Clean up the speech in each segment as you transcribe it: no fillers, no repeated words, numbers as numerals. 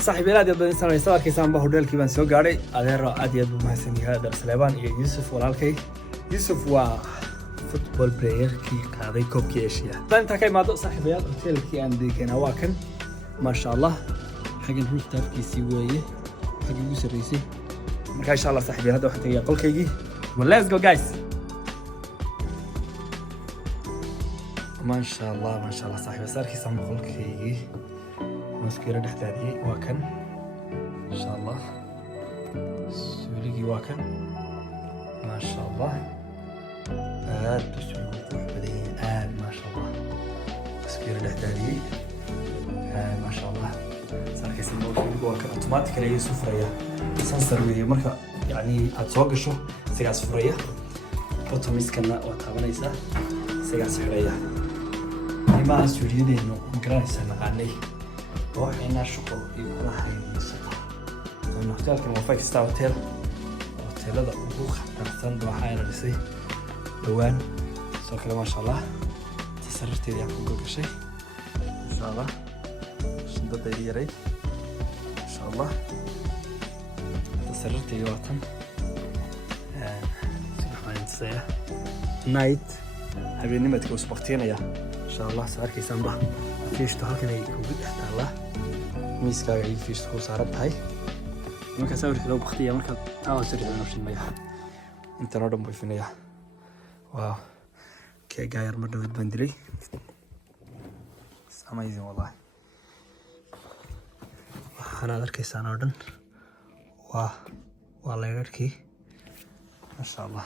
صاحب بلاد بدن سنة يسوى كيسان بهودل كيبان سو قاري أدير أدير بمحسن هذا سليمان يوسف والالكي يوسف فوتبول بلاير كي قاضي كوبكي اشياء فانت كاي ما دو صاحب بلاد اوتيل كي عندي كان واكن ما شاء الله حق الروف تافكيسي ويه حق يوسف ريسي ما شاء الله صاحبي هذا وحتى يقول كيجي وليتس جو جايز ما شاء الله صاحبي صار كي سام يقول كيجي مسكيرة دحتادي واكن ان شاء الله سوليجي واكن ما شاء الله تسوي بدين ما شاء الله مسكيرة دحتادي ما شاء الله صار كي سام يقول واكن اوتوماتيكلي سفرية سنسر ويه مركا يعني هتسوق شو سيجاس فرية اوتوميس كنا وتابنيسا سيجاس فرية ما سوريدي إنه مكران سنة عني وحنا شغل يقول هاي الصلاة الهوتيل كان وفاك ستا هوتيل هذا وبوخ نحتاج دوحة رئيسي دوان سوكله ما شاء الله تصرفت لي أكون كل شيء إن شاء الله شدة دي ريت إن شاء الله تصرفت لي وقتاً سبحان الله نايت هبي نمتك وسبقتين يا إن شاء الله صار كي سامبا فيش تهاكنا يكون حتى الله ميس كاعي فيش تكون صارت هاي ممكن أسوي لو بختية ممكن سريع نفس المياه أنت نادم بيفنيا واو كي غير مرة بندري It's amazing والله أنا أدرك سانودن والله أدركي ما شاء الله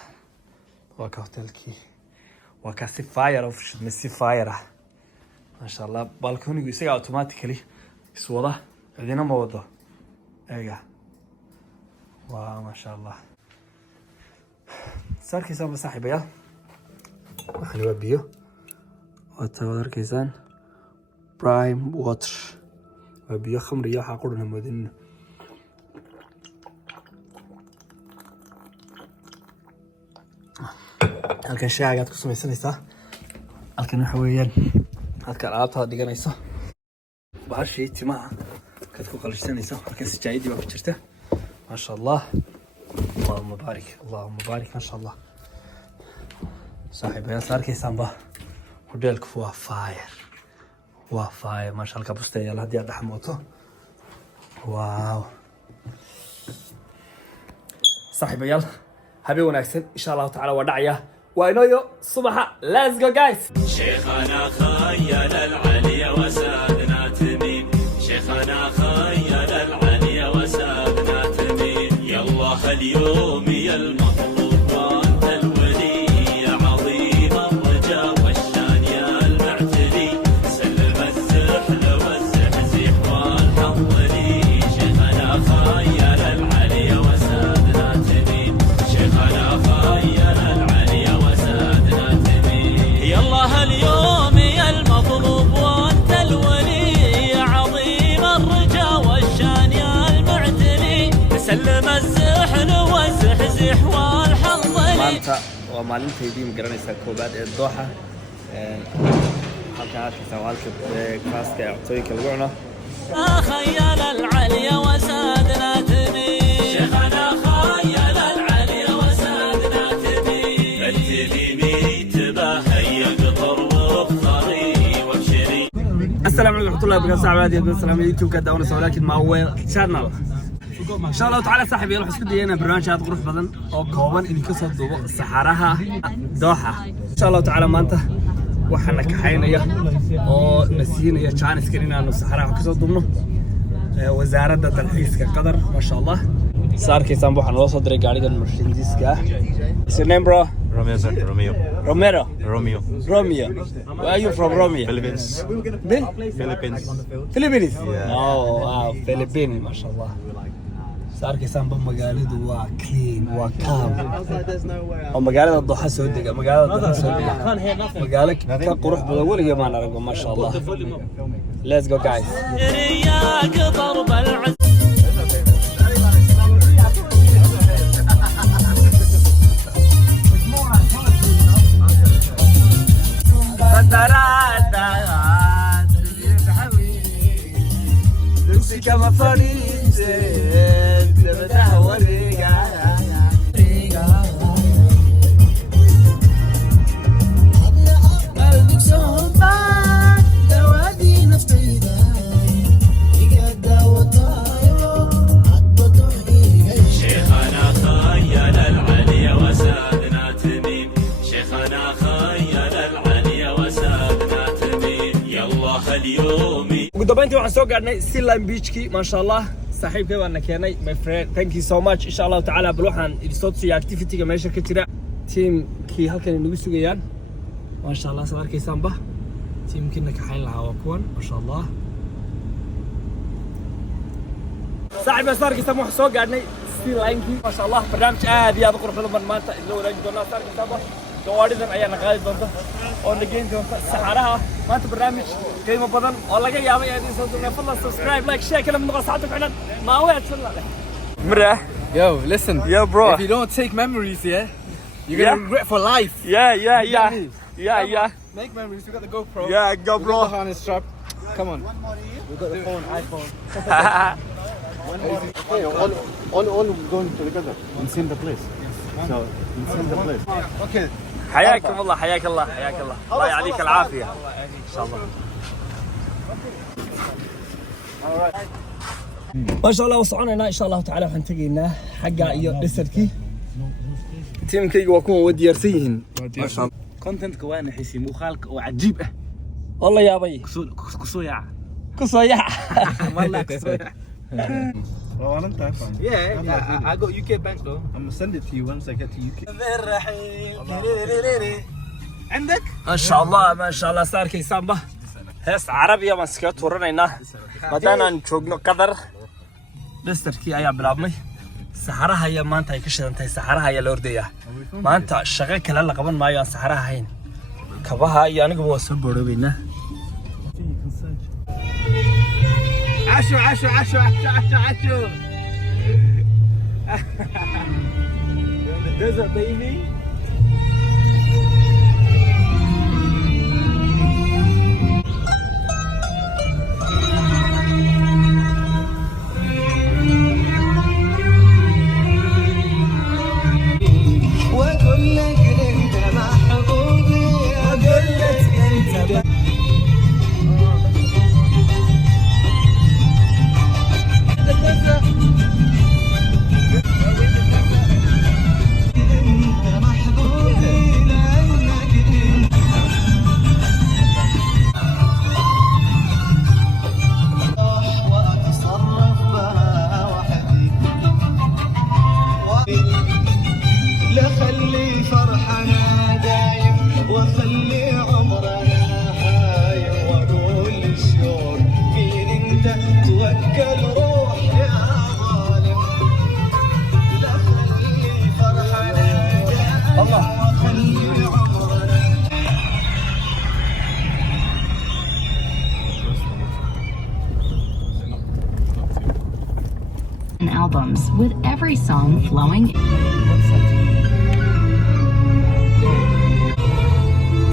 وكهتلكي وكاسي فاير أوف شد مسي فايرة ما شاء الله بالكوني يسوي أوتوماتيكلي يسوده عندنا موضة إيجا واو ما شاء الله صار كيسان بصاحبي يا خليه بيو وتقدر كيسان برايم واتر وبيو خمر يا حقولنا مدن halkan shaaga aad ku samaysanaysaa halkan waxa weeyaan halka alaabta dhiganayso bahashii timaha kaad ku qalashsanayso halkan sijaayadii baa ku jirta ma sha Allah Allahumma barik ma sha Allah saaxiibaya saarkaysaan ba hotelku waa fire ma sha Allah ka busteeyay hadii aad dhaxmooto waaw saaxiibayaal habeen wanaagsan insha Allah taala waa dhacaya وينويو صباحا let's go guys شيخنا خيل العلي وسادنا تمين شيخنا خيل العلي وسادنا تمين يا الله اليوم يا المطلوب وانت الولي يا عظيم الرجا والشان يا المعتلي سلم الزحل والزحزح والحظ لي شيخنا خيل العلي وسادنا تمين شيخنا خيل اليوم يا المطلوب وانت الولي يا عظيم الرجا والشان يا المعتلي سلم الزحل والزحزح والحنظلي مالتا ومالنتي دي مقرانيسا كوباد الضوحة halka aad ka sawaalka kaaska codooyinka lagu cuno خيال العلي وسادنا تمي شيخنا خيال العلي وسادنا تمي التميمي تباهي السلام عليكم ورحمة الله وبركاته عبادي السلام عليكم كداونا سؤالك مع أول شانل إن شاء الله تعالى صاحبي روح اسكت دينا برنامج قروح بدن أو كوبان إني كسر دوبا صحراها دوحة إن شاء الله تعالى ما أنت وحنا كحينا يا أو نسينا يا شان سكرينا إنه صحراها كسر دوبنا وزارة التلحيس كقدر ما شاء الله صار كيسان بوحنا وصل دري قاعد المرشديس كا What's your name, bro? Romeo, sir. Romero. Romeo. Where are you from, Romeo? Philippines. Philippines? Yeah. Oh, wow. Philippines, ما شاء الله. صار كيسان بمقالده waa clean, waa calm. ومقالده الضحى سودة، مقالده الضحى سودة. مقالة كان قروح بدولية ما نرجو ما شاء الله. Let's go guys. رياك ضرب العز kama fadhiisteen dabadaha wareega شيخنا خيل العلي وسادنا تميم شيخنا خيل العلي وسادنا تميم يلا اليوم ugu dambeyntii waxaan soo gaadhnay Sealine Beachkii maasha Allah saaxiibkay waan keenay my friend thank you so much insha Allah taala bal waxaan idin soo tusiyay activity-ga meesha ka jira teamkii halkan inagu sugayaan maasha Allah soo arkaysaanba teamkiina ka xayn lahaa waa kuwan maasha Allah صاحب صار كيسام واحد سوق قاعدني ستيل لاينكي ما شاء الله برنامج عادي هذا قرب لما مالته اللي ولا جدنا صار كيسام دواريدن أيانا قاعد بنته أو نجين كم سحرها ما أنت برنامج قيمة بدن والله جاي يا أبي صوتنا فضل سبسكرايب لايك شير كلام نبغى ساعتك فعلا ما هو يتسلى له مرة Yo, listen. Yo, bro. If you don't take memories, yeah, you're gonna regret for life. yeah Make memories. We got the GoPro. yeah go We bro got the harness strap. Come on. We got the phone, iPhone. Okay, all going together in the place. So in the place. Okay. حياكم الله حياك الله حياك الله الله يعطيك العافية إن شاء الله ما شاء الله وصعنا إن شاء الله تعالى وحنتقينا حقا إيو لسركي تيم كي وكون ودي يرسيهن ما شاء الله كونتنت كوانا حسي مخالك وعجيب والله يا بي كسويع كصيح والله كسويع Oh, I don't have fun. Yeah, I got UK bank though. I'm gonna send it to you once I get to UK. عندك؟ ما شاء الله ما شاء الله صار كيسان به هيس عربية مسكت ورنا مدانا نشوفنا قدر لسركي أيام بلابني سحرها هي ما أنت يكشف أنت سحرها هي الأردية ما أنت الشغل كلا قبل ما يان سحرها هين كبها يعني قبوا سبورو بينا عشو عشو عشو عشو عشو عشو. You're in the desert, baby. واقول لك انت محبوبي واقول لك انت albums with every song flowing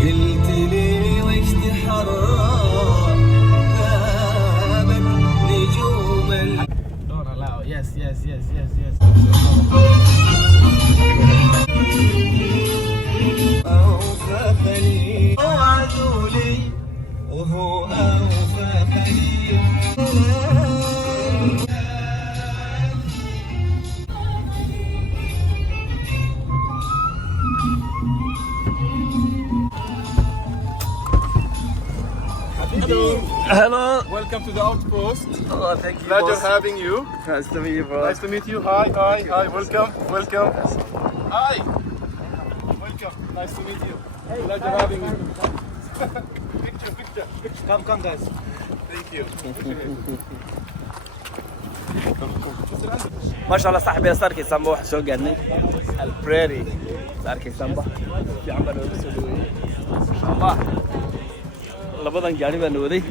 قلت لي وقت حرام ذابت نجوم Don't allow. Yes, yes, yes, yes, yes. أوفى خليل وعدوا لي وهو أوفى خليل Hello. Welcome to the outpost. Oh, thank you. Pleasure boss. having you. Nice to meet you, bro. Nice to meet you. Hi, hi, hi. Welcome, welcome. Hi. Welcome. Nice to meet you. Pleasure having you. Picture, picture. Come, come, guys. Thank you. ما شاء الله صاحبي صار كيسان بوح سوق قدني البريري صار كيسان بوح في عمل وسوي ما شاء الله لبضن جانبا نودي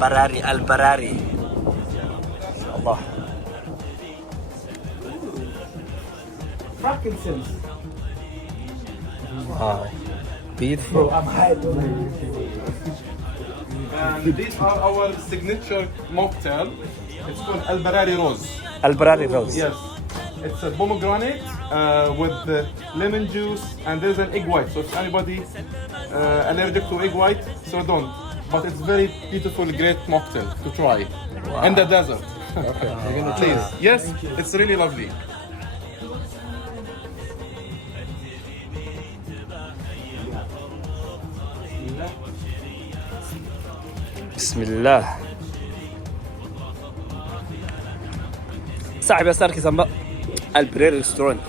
براري البراري ما شاء الله Frankincense. واو beautiful And these are our signature mocktail. It's called Al Barari Rose. البراري روز. Yes. It's a pomegranate with the lemon juice, and there's an egg white. So if anybody allergic to egg white, so don't. But it's very beautiful, great mocktail to try in the desert. Okay, you're gonna please. Yes, it's really lovely. بسم الله. صاحب يسارك سنبا البرير ريستورانت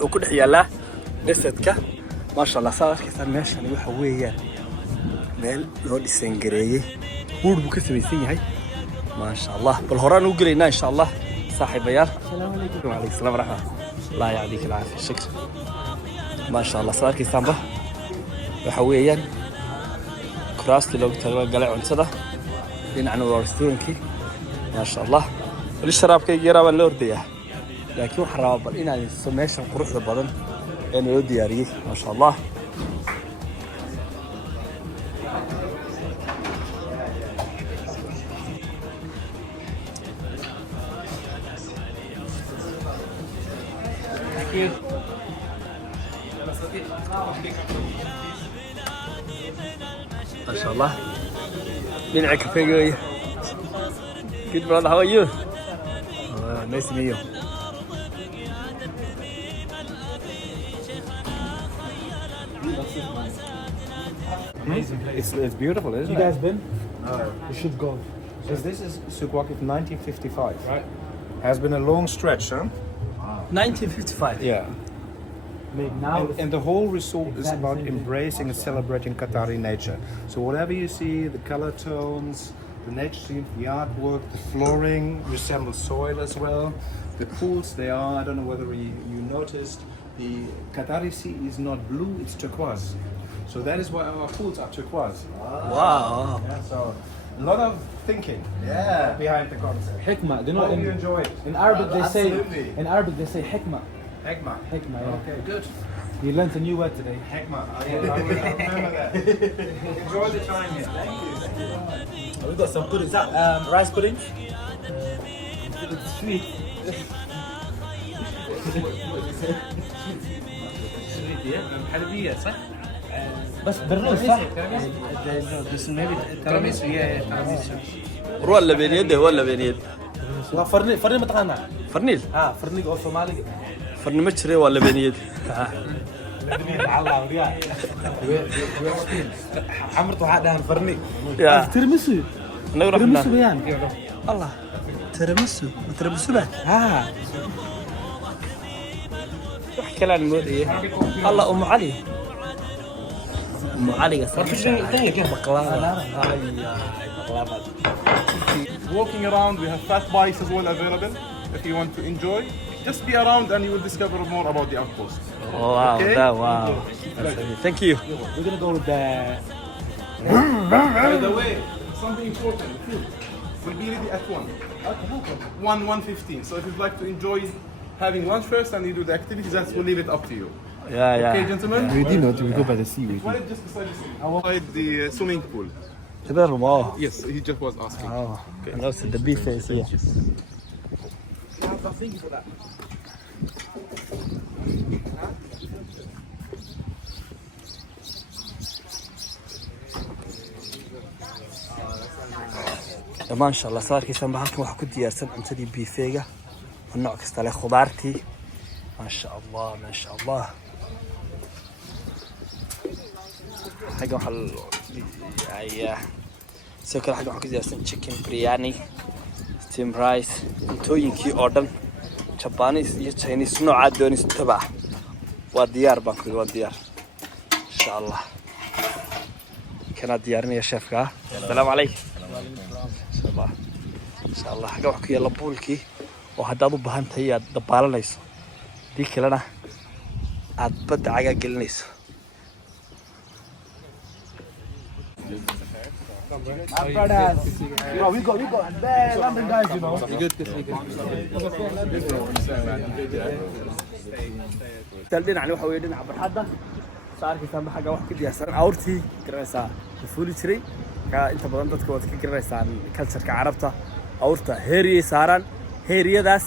وكل حياله دستك ما شاء الله صار كيسان ماشي انا waxa weeyaan meel loo dhisan gareeyay buur buu ka samaysan yahay ma sha Allah bal horaan u galeynaa insha Allah saaxiibayaal assalaamu alaykum wa alaykum salaam rahma Allah yaadika العافيه shukr ma sha Allah صار كيسان ba waxa weeyaan kuraasta loogu talagalay cuntada dhinacna waa restaurantkii ma sha Allah الشرابكيga yaraa baan la ordayaa laakiin waxaan rabaa bal inaan iso meeshan quruxda badan ee noo diyaariyey ma sha Allah ما شاء الله dhinaca kafeega weeye good brother how are you nice to meet you. It's beautiful, isn't it? You guys been? You should go. This is Souq Waqif 1955. Right. Has been a long stretch, huh? 1955. Yeah. Now And the whole resort is about embracing and celebrating Qatari nature. So whatever you see, the color tones, the nature scene, the artwork, the flooring resembles soil as well. The pools, they are, I don't know whether you noticed, the Qatari sea is not blue, it's turquoise. So that is why our pools are turquoise. Wow. Yeah, so a lot of thinking behind the concept. hikmah. Do you know Hope you enjoy it. in Arabic they say Absolutely. hikmah. Hekma. Hikmah. Yeah. Okay, good. You learned a new word today. Hekma. I remember that. Enjoy the time here. Thank you. We got some pudding. Is that rice pudding? It's sweet. سويت حلبية صح؟ بس برنوس صح؟ بس maybe تراميسو يا تراميسو. ولا بين يده ولا بين يد فرني متقنع. فرنيل فرني او صومالي. فرني ما تشري ولا بين يد الله وريا. عمرت واحد فرني. يا ترمسو. نروح ترمسو هناك. بيان. الله ترمسو بعد ها. احكي لنا نقول ايه الله ام علي Walking around, we have fat bikes as well available. If you want to enjoy, just be around and you will discover more about the outpost. واو Okay. ده واو ثانك يو We're gonna go with the. By the way, something important, the food will be ready at 1:15. So if you'd like to enjoy having lunch first and you do the activities, we'll leave it up to you. يا Okay, يا gentlemen? We did not. We go by the sea. We Well, just beside the swimming pool. Outside the swimming pool. تبرم اه Yes, he just was asking. اه نفس الدبي فيسيه ما شاء الله صار كيسان بحالكم waxaa ku diyaarsan cuntadii biifeega oo nooc kasta leh khudaartii ما شاء الله ما شاء الله حاجه waxaa ay sidoo kale xagga waxaa ku diyaarsan chicken biryani steam rice cuntooyinkii oo dhan Japanese iyo Chinese nooca doonistaba waa diyaar baan ku waa diyaar insha Allah kana diyaarinaya chefka assalaamu calaykum insha Allah xagga wax ku yaala buulkii oo haddaad u baahan tahay aad dabaalanayso dii kalena aad badda caga gelinayso We got bad London guys, you know. dhinacni waxa weeye dhinaca barxadda saarkiisaan xagga wax ku diyaarsan awrtii garanaysaa fuuli jiray inta badan dadka waad ka garanaysaan culture-ka carabta awrta heeriyay saaran heeriyadaas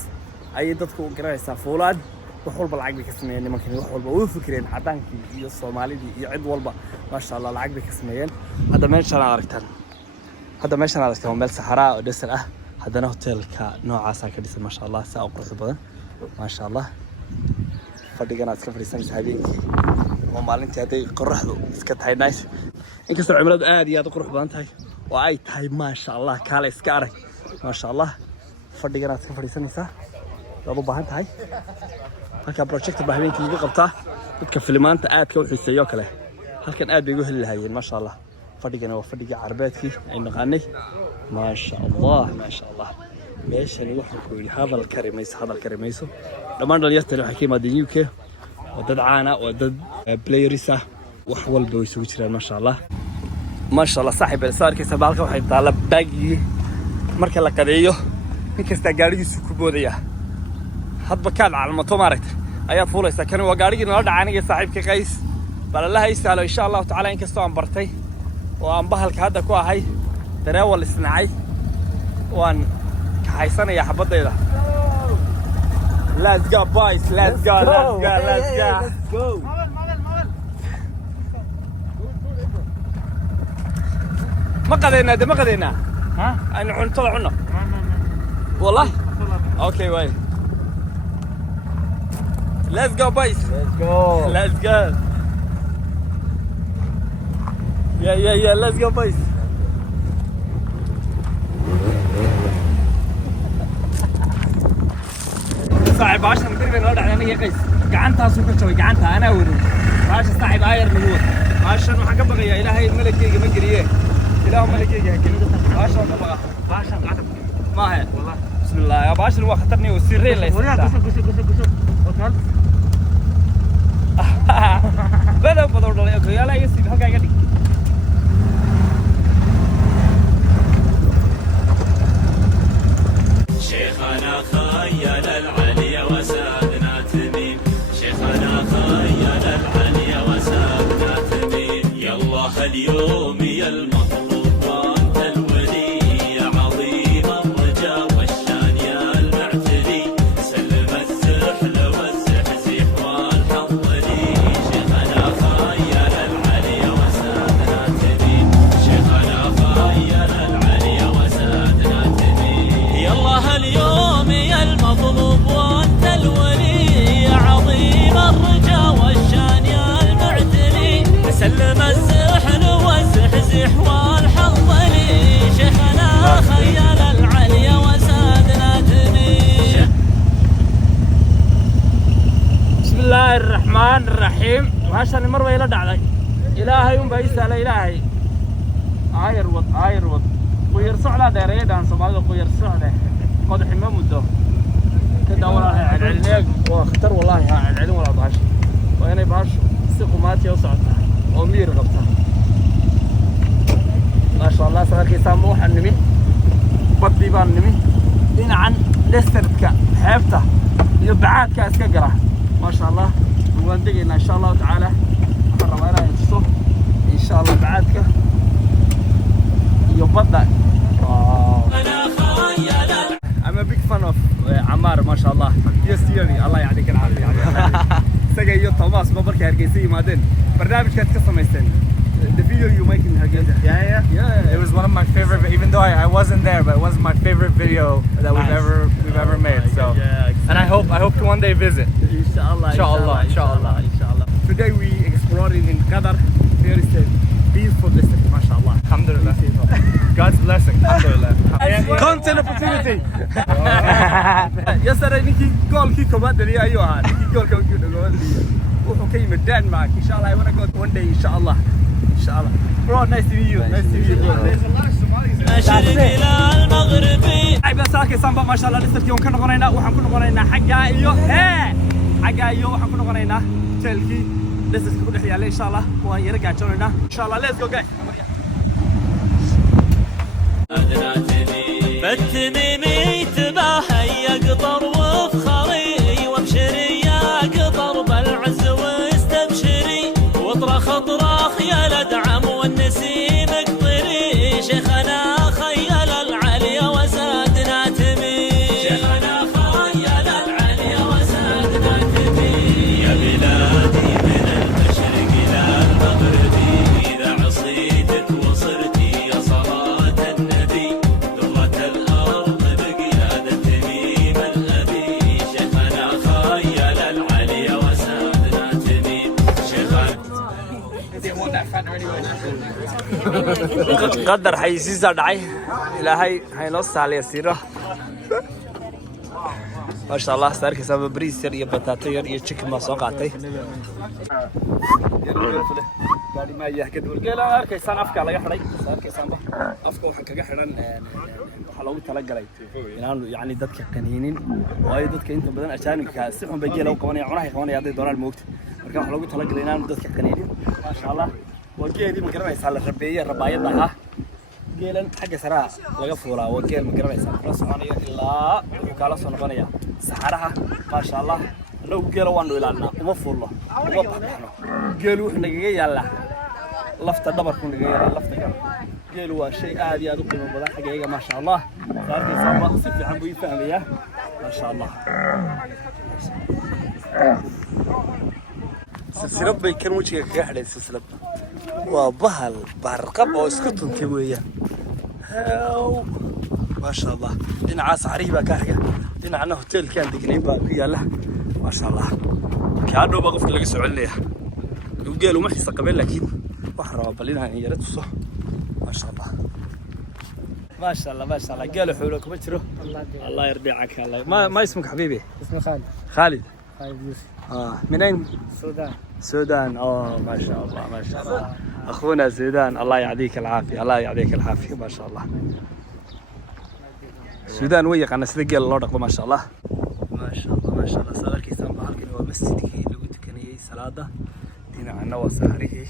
ayay dadku u garanaysaa fuulaan wax walba lacag bay ka sameeyeen nimankani wax walba way fikireen cadaankii iyo Soomaalidii iyo cid walba maasha Allah lacag bay ka sameeyeen hadda meeshan aragtaan meel saxaraa oo dhasal ah haddana hoteelka noocaas ka dhisan maasha Allah saa u qurux badan maasha Allah fadhigana iska fadhiisanaysa habeenkii oo maalintii haday qorraxdu iska tahay nice inkastoo cimiladu aad iyo aad u qurux badan tahay oo ay tahay maasha Allah kaale iska arag maasha Allah fadhigana iska fadhiisanaysa waad u baahan tahay halka project habeenkii lagu qabtaa dadka filmaanta aad ka xiiseeyo kale halkan aad bay ugu heli lahaayeen maasha Allah fadhigana waa fadhigii carbeedkii ay naqaanay maasha Allah meeshani waxaan ku yiri hadal karimayso dhammaan dhalinyarada waxay ka yimaadeen UK oo dad caan ah oo dad players ah wax walba way isugu jiraan maasha Allah saaxiib saarkiisa baalka waxay taala baagi marka la qadeeyo inkasta gaarigiisu ku boodaya hadba ka calamato maaragtay ayaa fuulaysa kan waa gaarigii nala dhacaaniga saaxiibka qays balallaha isaalo insha Allah taala inkastoo aan bartay oo aan bahalka hadda ku ahay dareewal isnacay waan ka haysanaya xabadayda let's go boys let's go ما قدينا ها أنا طلع عنا والله اوكي واي let's go boys let's go yeah let's go boys صاحب 10 دربي نقعد على نيه قيس قعنتها سوق جوي قعنتها انا وري ماشي صاحب اير نقول عشان waxa ka baqaya ilaahay malakeyga ma gariye ilaahay malakeyga kaliya عشان بقى عشان قعدت ما هي والله بسم الله يا باشا هو خطرني وسيري لي بدأ بدور يا لا يسيب حاجه قدي شيخنا خيل العلي وسادنا تميم شيخنا خيل العلي وسادنا تميم يا الله اليوم يا المطلوب وانت الولي يا عظيم الرجا والشان يا المعتلي سلم السحل والزحزح والحظ لي شيخنا خيل العلي وسادنا تميم شيخنا خيل العلي وسادنا تميم يا الله اليوم يا المطلوب وانت الولي يا عظيم الرجا والشان يا المعتلي سلم السحل والزحزح والحظ لي شيخنا خيل العلي وسادنا تميم بسم الله الرحمن الرحيم وهاشان المروه الى دعدي الهي يوم بيسال الهي عاير وض قير صعده ديريدان سومالida قير صعده قدح ما مدو كدا والله علعليق واختر والله علعلين ولا باش وانا باش سقماتي وصعدها ومير قبطها ما شاء الله صاركي سامو حنمي بدي بان نمي دينعن لستركا حيفته iyo bacaadka iska gara ما شاء الله waan degaynaa insha Allah taala waxaan rabaa inaan tuso insha Allah bacaadka iyo badda I'm a big fan of Ammar ما شاء الله yes theory الله يعطيك العافية isaga iyo Thomas ma markay Hargeysa yimaadeen barnaamijkaad ka samaysteen the video you making in Hargeysa Yeah. It was one of my favorite, even though I wasn't there, but it was my favorite video that we've ever made. So, and I hope to one day visit. Inshallah. Today we exploring in Qatar. There is a beautiful district, mashallah. Alhamdulillah. God's blessing. Alhamdulillah. Content opportunity. Yesterday Nikki goalkii koobaad dhaliyay ayuu ahaa. Nikki goolka uu dhagool dhiyay. Wuxuu ka yimid Denmark. Inshallah I want to go one day inshallah. Bro, nice to meet you. Bro. مشرق إلى المغربي عيب ساكي سامبا ما شاء الله لسه يوم كنا قرينا وحن كنا قرينا حاجة وحن كنا قرينا تلكي لسه كنا حيا إن شاء الله ويرجع جونا إن شاء الله let's go guys فالتميمي تباهى يقطر وفخري وابشري يا قطر بالعز واستبشري واطرخ اطراخ يا الادعم والنسيم اقطري qadar xayisiisa dhacay ilaahay haynoo saaliya siiro ما شاء الله صار كسبب بريسر يا بطاطا يا تشيكن ما سوق عطي قال ما يحكي دول قال اركيسان افكا laga xiray اركيسان afka waxa kaga xiran waxa lagu tala galay inaan yaani dadka qaniinin way dadka inta badan ajaanibka si xun bay geelo qabanay cunahay qabanay haday doonaan moogta marka waxa lagu tala galay inaan dadka qaniinin ma sha Allah wajeedi ma garanaysaa la rabeeyay rabaayada ah geelan xagga saraa laga fuulaa waa geel ma garanaysaa la soconaya ilaa uu kala soo noqonaya saxaraha ma sha Allah loo geelo waan ilaalnaa uma fuulo uma baxno geelu wuxuu naga yaala lafta dhabarku naga yaala lafta geelu waa shay aad iyo aad u qiimo badan xagayga ma sha Allah saarkiisa ma si fiican buu fahmayaa ma sha Allah silsilad bay kan wajiga kaga xidhay silsilad waa bahal barqab oo isku tuntay weeyaan ما شاء الله دينا عاص عريبة كاحية دينا عنا هوتيل كان دقنين باقية ما شاء الله كانوا بقف لقى سعودية وقالوا ما حيصة قبل لكن وحرام بلينا هني يا ريت صح ما شاء الله ما شاء الله ما شاء الله قالوا حولكم اتروا الله يرضي عنك الله ما اسمك حبيبي؟ اسمي خالد. خالد يوسف. منين؟ السودان. السودان ما شاء الله ما شاء الله اخونا السودان الله يعطيك العافية الله يعطيك العافية ما شاء الله السودان ويقنا سيده جيل لو دقو ما شاء الله ما شاء الله ما شاء الله سالكيسان بحالكن waa masjidkii lagu tukanayay salaada dhinacna waa saarihii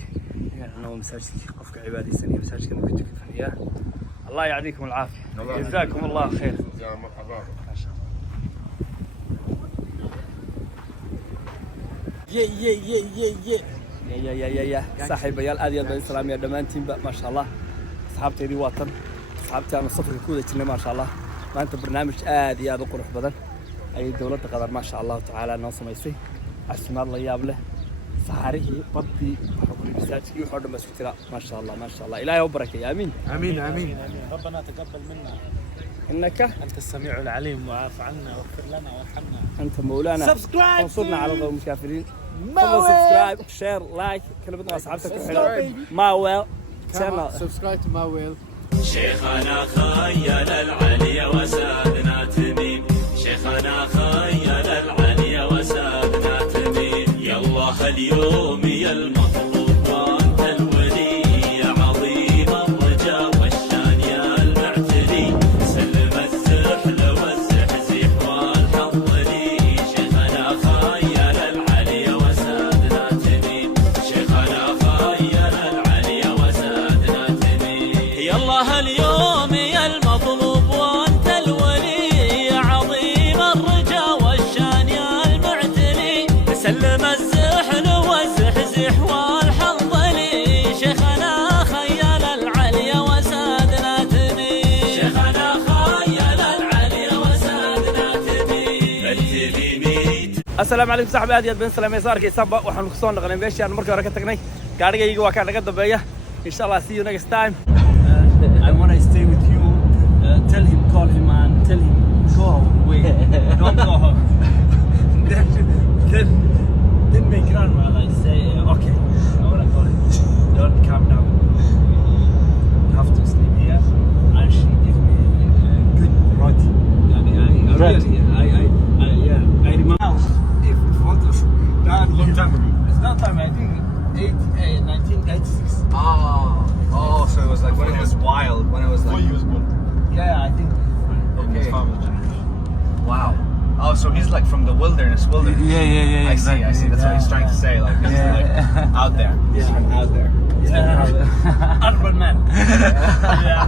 dhinacna waa masaajidkii qofka cibaadaysanaya masaajidkan ku tukanaya الله يعطيكم العافية جزاكم الله خير يا مرحبا ما شاء الله يا صاحب يا الاديات بن سلام يا دمانتين ما شاء الله اصحابتي وطن اصحابتي انا صفر كوده جنا ما شاء الله ما انت برنامج آد يا قروح بدن اي دولة قدر ما شاء الله تعالى نو سميسي اسماء الله ياب له صحاريه بدي حكم مساجي وحد مسكترا ما شاء الله ما شاء الله الهي وبركه يا امين امين امين ربنا تقبل منا انك انت السميع العليم وعاف عنا واغفر لنا وارحمنا انت مولانا سبسكرايب انصرنا على القوم الكافرين سبسكرايب شير لايك كلمتنا اصحابك ما ويل سبسكرايب تو ما ويل شيخنا خيل العلي وسادنا تميم شيخنا خيل العلي وسادنا تميم يا الله اليوم يا المطلوب وانت الولي يا عظيم الرجا والشان يا المعتلي سلم الزحل والزحزح والحظ لي شيخنا خيل العلي وسادنا تميم شيخنا خيل العلي وسادنا تميم يا الله اليوم يا المطلوب وانت الولي يا عظيم الرجا والشان يا المعتلي سلم الزحل والزحزح والحظ لي شيخنا خيل العلي وسادنا تميم شيخنا خيل العلي وسادنا تميم السلام عليكم صاحبي aad been salaamay saarkay samba waxaan ku soo noqonay meeshaan markii hore ka tagnay gaarigayga waa ka naga dambeeya inshallah see you next time I want to stay with you tell him call him and tell him go away don't go home then my grandmother say okay I want to call him don't come down you have to sleep here and she give me good roti I remember if photos that long time ago it's not time I think 1986 Oh, so it was like when it was wild, when it was like. yeah I think Okay. Wow. Oh, so he's like from the wilderness. yeah I see. That's what he's trying to say. Like, this is like out there. yeah out there urban man yeah